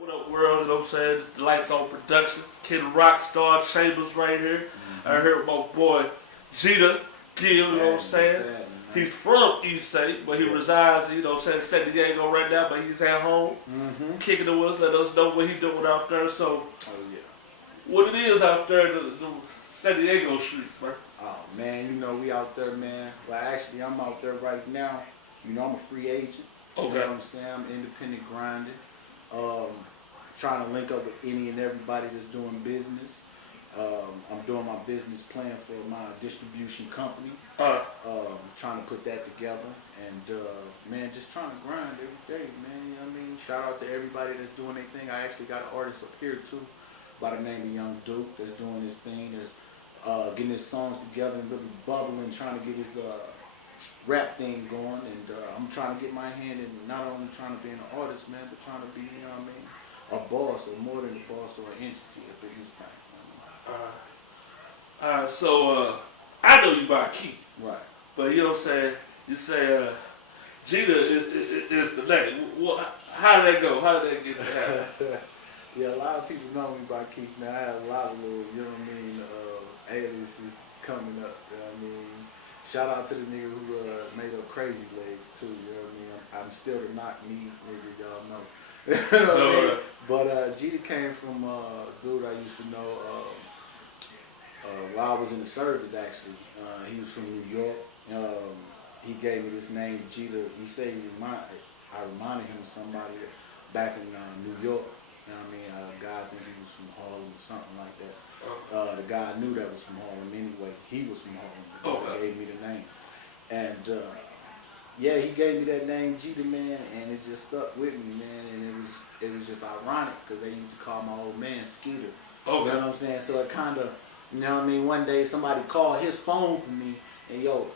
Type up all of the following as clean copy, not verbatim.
What up, world? You know what I'm saying? It's the Lytes on Productions. Kenrock, Starr, Chambers right here. I heard my boy Geda, you know what I'm saying? He's from East St., but he resides, you know what I'm saying, San Diego right now, but he's at home, kicking it with us, let us know what he's doing out there. So, what it is out there in the San Diego streets, man. Oh, man, you know, we out there, man. Well, actually, I'm out there right now. You know, I'm a free agent. Okay. You know what I'm saying? I'm independent grinding. Trying to link up with any and everybody that's doing business. I'm doing my business plan for my distribution company. Trying to put that together. And, man, just trying to grind every day, man. You know what I mean? Shout out to everybody that's doing their thing. I actually got an artist up here, too, by the name of Young Duke, that's doing his thing. That's getting his songs together and really bubbling, trying to get his rap thing going. And I'm trying to get my hand in, not only trying to be an artist, man, but trying to be, you know what I mean, a boss, or more than a boss, or an entity of this thing. So, I know you by Keith. Right. But you know what I'm saying? You say Geda is the name. How did that go? How did that get to happen? Yeah, a lot of people know me by Keith. Now, I have a lot of little, you know what I mean, aliases coming up, you know what I mean? Shout out to the nigga who made up Crazy Legs, too, you know what I mean? I'm still the knock me nigga, y'all know. You know what I mean? But Geda came from a dude I used to know while I was in the service, actually. He was from New York. He gave me this name, Geda. He said I reminded him of somebody back in New York. You know what I mean? A guy, I think he was from Harlem or something like that. The guy I knew that was from Harlem anyway. He was from Harlem. He gave me the name. And yeah, he gave me that name, Geda, man, and it just stuck with me, man. And it was just ironic because they used to call my old man Skeeter. You know what I'm saying? So it kind of, you know what I mean? One day somebody called his phone for me, and yo,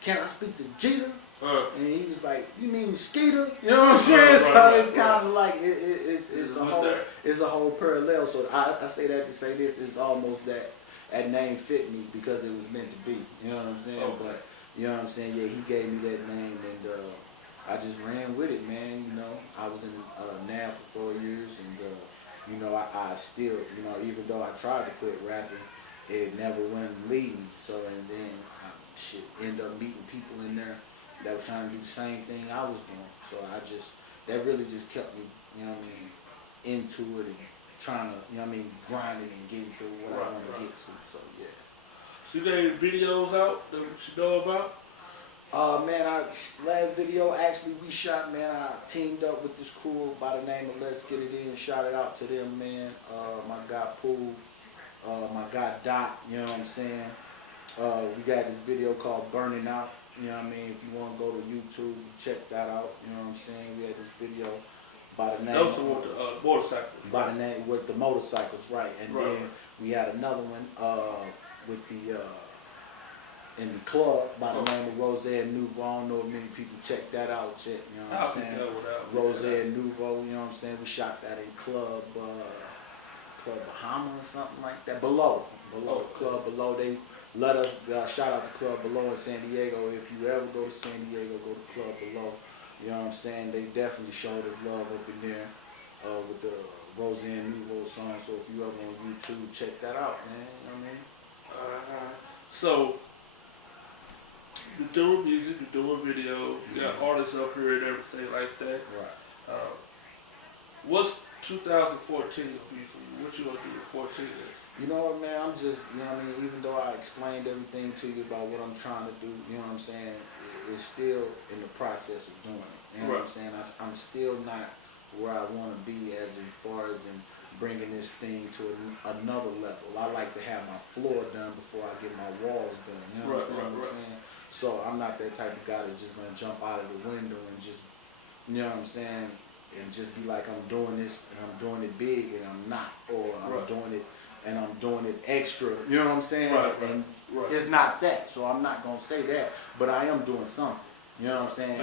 can I speak to Geda? And he was like, "You mean Skeeter?" You know what I'm saying? So it's kind of like it's a whole parallel. So I say that to say this is almost that name fit me because it was meant to be. You know what I'm saying? But you know what I'm saying? Yeah, he gave me that name, and I just ran with it, man. You know, I was in NAV for 4 years, and you know, I still, you know, even though I tried to quit rapping, it never went and leave me. So and then I ended up meeting people in there that was trying to do the same thing I was doing. So that really just kept me, you know what I mean, into it and trying to, you know what I mean, grinding and getting to what I want to get to. So yeah. So you got any videos out that you know about? Man, last video actually we shot, man, I teamed up with this crew by the name of Let's Get It In, shot it out to them, man. My guy Pooh, my guy Dot, you know what I'm saying? We got this video called Burning Out. You know what I mean? If you want to go to YouTube, check that out. You know what I'm saying? We had this video by the name. Also with the motorcycles. By the name with the motorcycles, right? And then we had another one with the in the club by the name of Rose Nouveau. I don't know if many people check that out yet. You know what I'm saying? Rose Nouveau. You know what I'm saying? We shot that in Club Bahama or something like that. Club Below. They let us, shout out to Club Below in San Diego. If you ever go to San Diego, go to Club Below. You know what I'm saying? They definitely showed us love up in there with the Roseanne Nouveau song. So if you ever on YouTube, check that out, man. You know what I mean? So, you're doing music, you're doing videos, you got artists up here and everything like that. Right. What's 2014 gonna be for you? What you gonna do with 14 is? You know what, man, I'm just, you know what I mean, even though I explained everything to you about what I'm trying to do, you know what I'm saying, it's still in the process of doing it. You know what I'm saying? I'm still not where I want to be as far as in bringing this thing to another level. I like to have my floor done before I get my walls done. You know what I'm saying? So I'm not that type of guy that's just going to jump out of the window and just, you know what I'm saying, and just be like, I'm doing this and I'm doing it big and I'm not, or I'm doing it and I'm doing it extra, you know what I'm saying? And it's not that, so I'm not going to say that, but I am doing something, you know what I'm saying?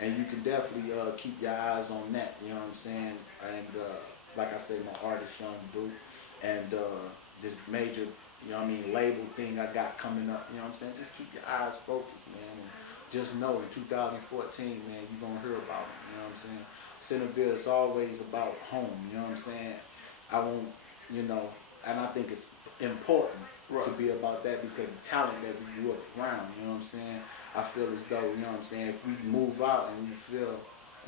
And you can definitely keep your eyes on that, you know what I'm saying? And like I say, my artist, Young Duke, and this major, you know what I mean, label thing I got coming up, you know what I'm saying? Just keep your eyes focused, man. And just know in 2014, man, you're going to hear about it, you know what I'm saying? Centerville, it's always about home. You know what I'm saying? I won't, you know, and I think it's important to be about that because the talent that we grew up around. You know what I'm saying? I feel as though, you know what I'm saying, if we move out and we feel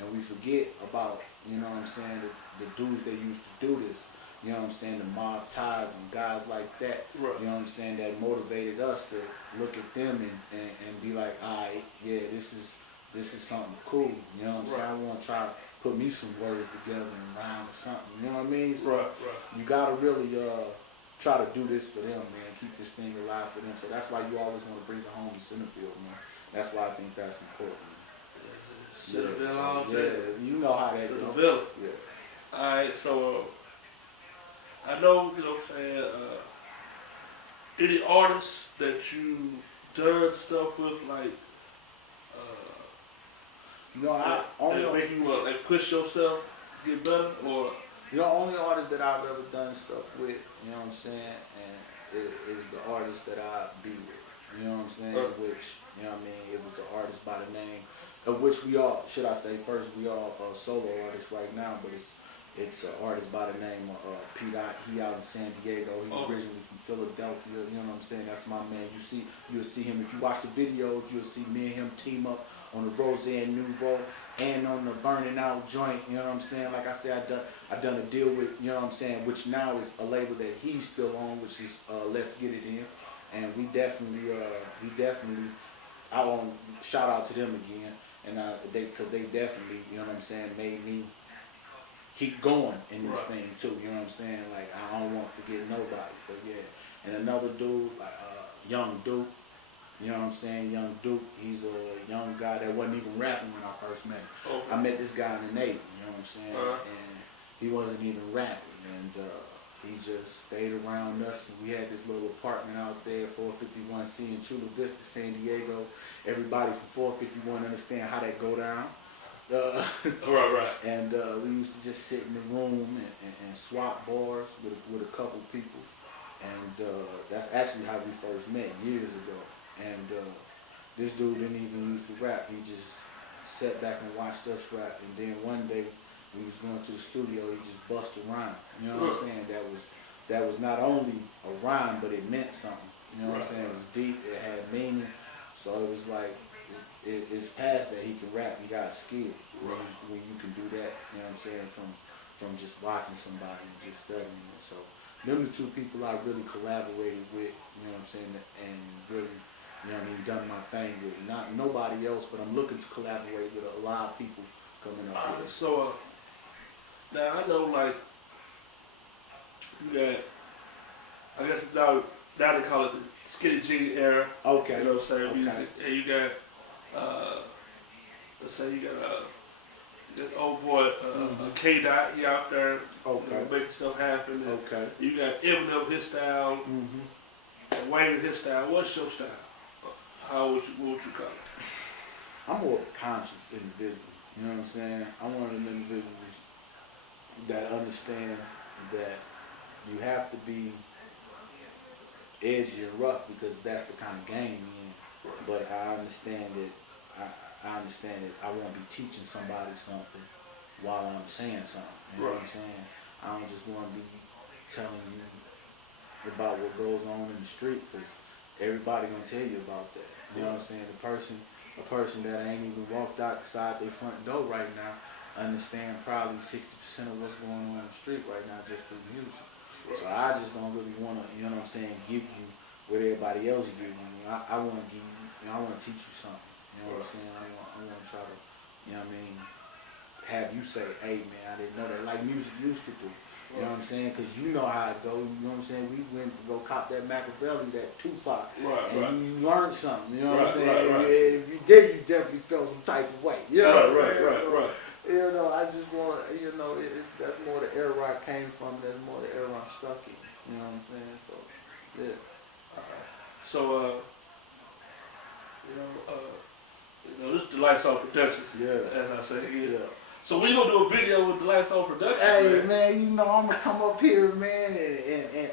and we forget about, you know what I'm saying, the dudes that used to do this. You know what I'm saying? The Mob Ties and guys like that. Right. You know what I'm saying? That motivated us to look at them and be like, all right, yeah, this is something cool. You know what I'm saying? I want to try to put me some words together and rhyme or something. You know what I mean? So you gotta really try to do this for them, man. Keep this thing alive for them. So that's why you always want to bring it home to Centerville, man. That's why I think that's important. Centerville all day. Yeah, you know how that goes. Centerville. Yeah. Alright, so I know, you know what I'm saying, any artists that you done stuff with, like, You know, that make you like push yourself, get better, or? You know, only artist that I've ever done stuff with, you know what I'm saying, and is the artist that I be with. You know what I'm saying? Which, you know what I mean, it was the artist by the name of which we all, should I say first, we all solo artists right now, but it's an artist by the name of Pete. He out in San Diego. He's originally from Philadelphia. You know what I'm saying? That's my man. You'll see him if you watch the videos. You'll see me and him team up on the Roseanne Nouveau and on the Burning Out joint. You know what I'm saying? Like I said, I done a deal with, you know what I'm saying, which now is a label that he's still on, which is Let's Get It In. And we definitely, I want to shout out to them again, and because they definitely, you know what I'm saying, made me keep going in this thing too. You know what I'm saying? Like I don't want to forget nobody, but yeah. And another dude, like Young Duke. You know what I'm saying? Young Duke. He's a young guy that wasn't even rapping when I first met him. I met this guy in the Navy. You know what I'm saying? And he wasn't even rapping, and he just stayed around us, and we had this little apartment out there, 451C in Chula Vista, San Diego. Everybody from 451 understand how that go down. And we used to just sit in the room and swap bars with a couple people. And that's actually how we first met years ago. And this dude didn't even used to rap. He just sat back and watched us rap. And then one day, we was going to the studio, he just bust a rhyme. You know what I'm saying? That was not only a rhyme, but it meant something. You know what I'm saying? It was deep, it had meaning. So it was like, it's past that he can rap. He got a skill when you can do that. You know what I'm saying? From just watching somebody and just studying it. So them the two people I really collaborated with. You know what I'm saying? And really, you know what I mean, done my thing with. Not nobody else, but I'm looking to collaborate with a lot of people coming up with it. So now I know, like, you got, I guess now they call it the Skinny Jean era. Okay. You know what I'm saying? Music. And you got, let's say you got old boy, K-Dot, he out there, you know, making stuff happen. And you got Eminem, his style, and Wayne, his style. What's your style? What would you call it? I'm more of a conscious individual. You know what I'm saying? I'm one of them individuals that understand that you have to be edgy and rough because that's the kind of game you're in. But I understand that I won't be teaching somebody something while I'm saying something. You know what I'm saying? I don't just want to be telling you about what goes on in the street because everybody gonna tell you about that. You know what I'm saying? A person that ain't even walked outside their front door right now understand probably 60% of what's going on in the street right now just through music. So I just don't really want to, you know what I'm saying, give you what everybody else gives you. I want to give you, you know, I want to teach you something. You know what I'm saying? I want to try to, you know what I mean, have you say, hey man, I didn't know that, like music used to do. You know what I'm saying? Because you know how it goes. You know what I'm saying? We went to go cop that Machiavelli, that Tupac, and you learned something. You know what I'm saying? If you did, you definitely felt some type of way. You know what I'm saying? You know, I just want, you know, that's more the era I came from. That's more the era I'm stuck in. You know what I'm saying? So, yeah. So, you know, this is the Lytes Productions. As I say, So we gonna do a video with the Lytes Productions. Hey man, you know I'm gonna come up here, man,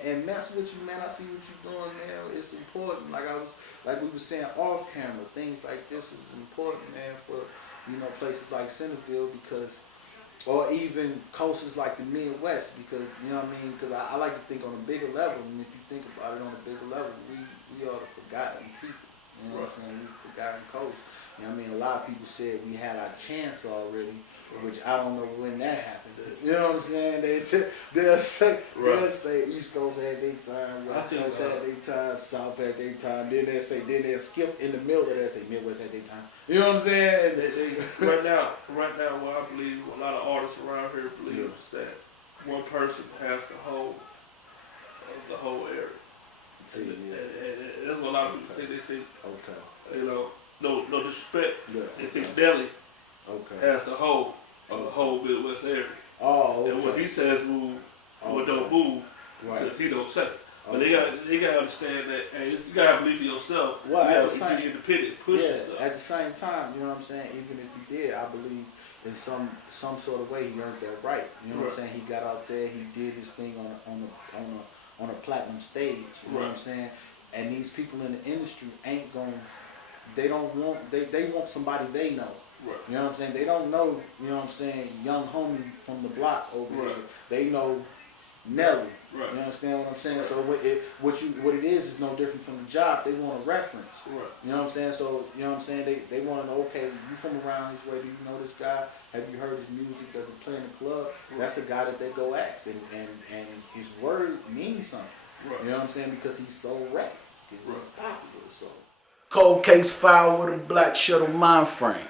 and mess with you, man. I see what you're doing, man. It's important. Like we were saying off camera, things like this is important, man, for, you know, places like Centerville because or even coasts like the Midwest, because you know what I mean. Because I like to think on a bigger level, and if you think about it on a bigger level, we are the forgotten people. You know what I'm saying? We forgotten coast. You know what I mean? A lot of people said we had our chance already, which I don't know when that happened. You know what I'm saying? They'll say East Coast had their time, West Coast had their time, South had their time. Then they'll skip in the middle of that, say Midwest had their time. You know what I'm saying? Right now, what I believe, a lot of artists around here believe is that one person has the whole area. See, and that's what a lot of people say. They think, okay, you know, no disrespect. yeah, They think Delhi okay, has the whole Midwest area. oh, okay. And what he says move, what don't move, Right. because he don't say. But Okay. they gotta understand that, hey, you gotta believe in yourself. Well, you at gotta the same- be independent, push Yeah, yourself. at the same time, you know what I'm saying? Even if you did, I believe in some sort of way he earned that right. You know what I'm saying? He got out there, he did his thing on a platinum stage. You know what I'm saying? And these people in the industry ain't going. They want somebody they know. Right. You know what I'm saying? They don't know. You know what I'm saying? Young homie from the block over here. They know Nelly. Right. You understand what I'm saying? So what it is no different from the job. They want a reference. Right. You know what I'm saying? So you know what I'm saying? They want to know, okay, you from around this way, do you know this guy? Have you heard his music? Does he play in the club? That's a guy that they go ask, and his word means something. Right. You know what I'm saying? Because he's so raised. He's popular. So Cold case file with a black shuttle mind frame.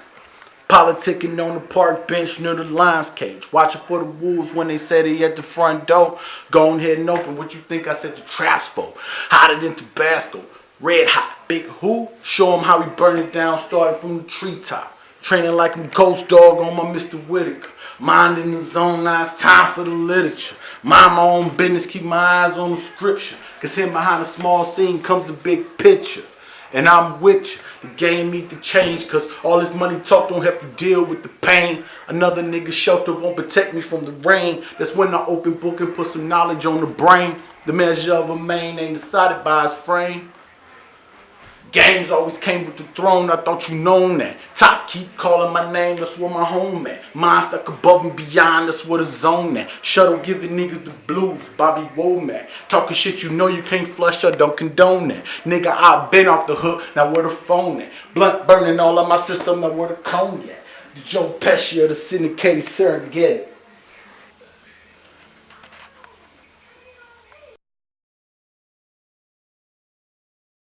Politicking on the park bench near the Lions cage. Watching for the wolves when they say they at the front door. Go ahead and open. What you think I said the traps for? Hotter than Tabasco. Red hot. Big who? Show him how we burn it down starting from the treetop. Training like I'm Ghost Dog on my Mr. Whitaker. Mind in the zone, now it's time for the literature. Mind my own business, keep my eyes on the scripture. Cause in behind a small scene comes the big picture. And I'm with you. The game need to change, cause all this money talk don't help you deal with the pain. Another nigga shelter won't protect me from the rain. That's when I open book and put some knowledge on the brain. The measure of a man ain't decided by his frame. Games always came with the throne, I thought you known that. Top keep calling my name, that's where my home at. Mine stuck above and beyond, that's where the zone at. Shuttle giving niggas the blues, Bobby Womack. Talking shit you know you can't flush, I don't condone that. Nigga, I been off the hook, now where the phone at? Blunt burning all of my system, now where the cone at? The Joe Pesci of the syndicated Serengeti.